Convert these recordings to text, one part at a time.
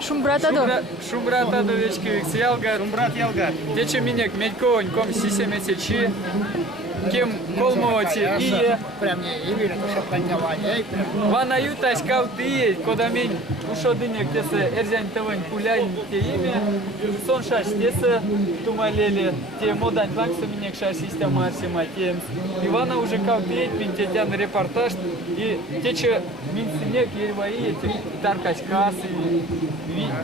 Шумбрат Адовички Виксиялгар. Шумбрат Ялгар. Тече минек медьковань ком сисемесечи. Кем колмоти ие. Прям не вірю, що панявання. Вана ютась каутые, кода мень ушодынек тесе эрзянь тывань пулянь те ими. Сон шаш тесе тумалели те модань лаксу минек шаш система арсима темс. Ивана уже каутые пинтетян репортаж и тече минсинек ерваи эти таркась кассы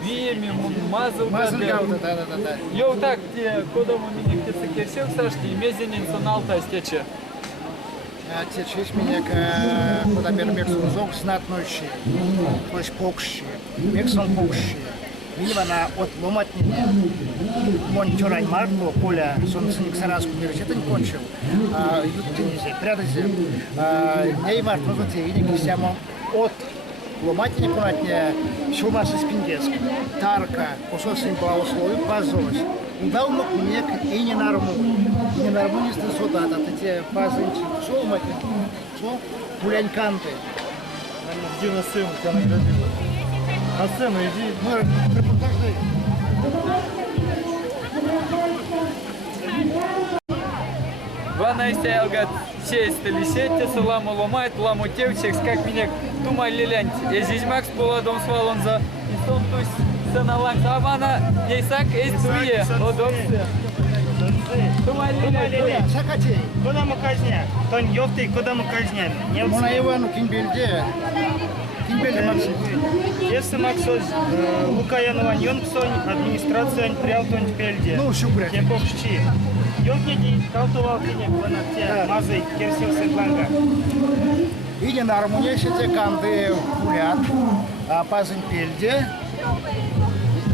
виями мазал Мазангалда, да. Йоу так те кода мы минек тесе керсек сашти мезенин соналта стече. Течеш менек, куда бермек сузок знатнойший, то есть покши, мексон покши. Минимана от ломатнине, монтюрань марку, поля, солнценик Саранского университета не кончил, ютинизе, прядызе, неймар, просто видите, всему от ломатине понятне, шумасы спиндецк, тарка, усосим благословие, позось. Удал мог мне и не нормунисты солдата, эти пазынчи, что у матери, что пуляньканты. Иди на сцену, тебя наградили. На сцену иди. Ну, репортаж дай. Вана истялгат сесть лисетте, саламу ломает, ламу тевчекс, как меня тумай лилянь. Я здесь макс поладом свалонза, и сон тусь сеналанг. А вана ейсак эйс туе, одопсе. Тумай лилянь. Шакатей. Куда мы казня? Тонь, ёпты, куда мы казня? Не Мона Ивану Кинбельде. Кинбельде Максим. Если Максос, Лукаянова Ньонксонь, администрация Приалтонь Пельде. Ну, шукря. Те покшчи. Ёпнеди, калтувал кинек, ванатте, мазый, керсил сетланга. И не нормунесите канды курят, а пазынь Пельде.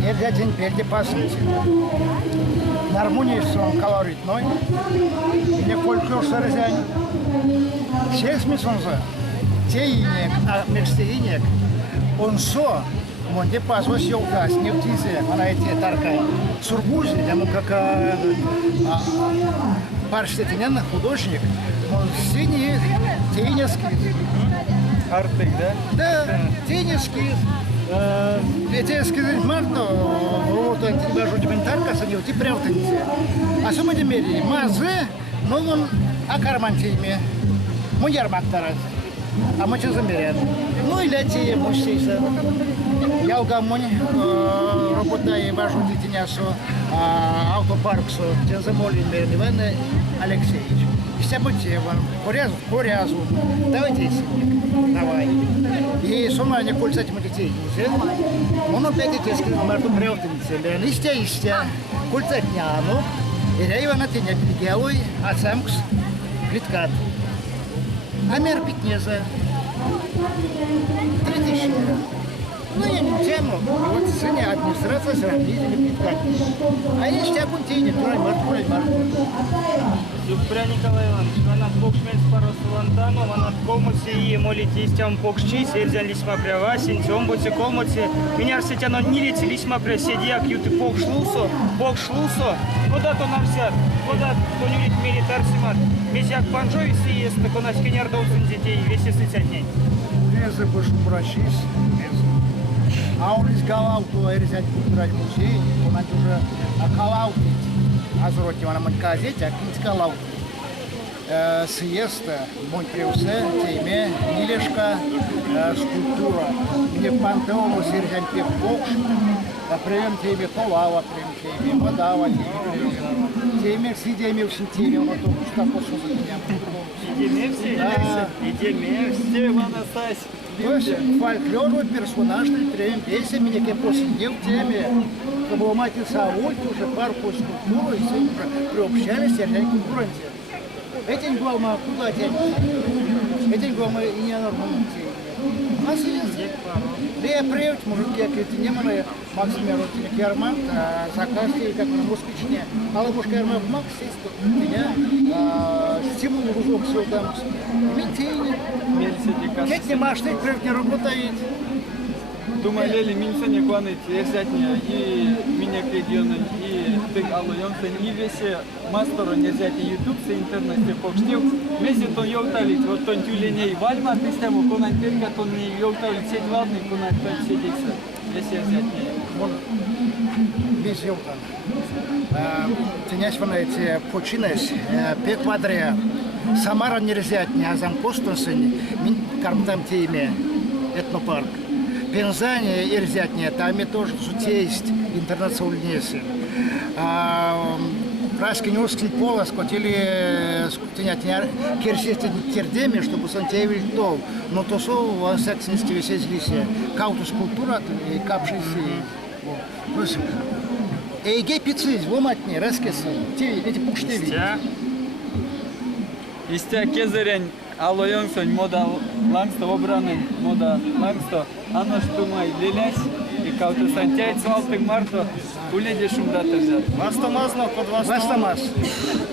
Нельзя день Пельде пазыньте. Нормунес он колоритной. Не фольклор сарзянь. Всех смысонза. Те инек, а мексте инек. Он со, монде пазвось елкас, не в тизе, она эти таркай. Сургузи, ему как парштетинен художник, он синий, тенеский. Артык, да? Да, тенеский. Эти сказать марто, вот эти даже документарка садил, ты прям тенеси. А сумма демери, мазы, но он акармантиями, муярмак тарас. А мы что замеряем? Ну и лети мужчина. Я у гамони работаю, вожу детенясу автопарксу, Тензамолин Иван Алексеевич. Вся мотива, порязу. Давайте сидим, давай. И сама не кольца этим детей. Он опять эти сказал, марту превтенцы, истя, кольца дняну. И я его на тень отлегелой, а самкс плиткат. А мер питнеза 3000. Ну, я не тему. Вот сегодня администрация сравнительно питкат. А есть всякую тень, турай март. Зюбря Николай Иванович, ванат покшмельс парос лантану, ванат колмоси и молите истям покшчи, серзян лисма прява, синтем боти колмоти, меня сетяно не лети лисма пря седьяк, юты покшлусо, куда то нам взят, куда то не лить милитар симат, мезяк панжови сиест, так у нас кенярдовцин детей, весь сетятней. Лезы больше бращись, а он из Галауку резать культурать музей, он уже Галауки. Азроти вона манказеть, а кинскалау сиеста, монтреусе, теме, нилешка, скульптура, мне пантеому сержант покш, прием теме колава, прием теме модава, теме сидеме в теме, вот то что после меня. Идеме все, Ивана Сась. То есть фольклорный персонаж, прием песен, мне ке посидел в теме, чтобы ломать Сауль, уже парку скульптуру, и все уже приобщались, сержант конкуренции. Этим главное куда тянется? Этим главное и не нормально. А сидит. Да я приехал, мужики, какие-то неманы, Максим Яротин, Керман, заказ, как на москвичне. А ловушка Керман в Макс, меня стимул ружок все там. Митейник. Как не маш, ты прежде работает. Думали, минсене кланы ерзятня и меня регионы и тык алоемсен и весе мастеру нерзятня YouTube се интернете покштил. Мези то йолталит вот тон тюленей вальма пистему конан перка тон не йолталит сеть валный конан пять сетикса. Если ерзятня. Без елка. Тенясь эти починес, pe квадре. Самара нерзятня, азам костонсен, мин кармтам теме этнопарк. Пензане и Рзятня, там и тоже есть интернациональные. Праскинюрский полос, котели скутинятня керсисти тердеми, чтобы сантеевил то, но то со в сексности висеть лисе. Каутус культура и капшиси. Эйге пиццы, ломатни, раскесы, эти пуштеви. Истя кезерень алоемсен мода лангсто обранен мода лангсто. Ано штумай лилясь и каута сантяет свалтык марто уледи шумда тержат. Мастамазно под вас. Вастамас.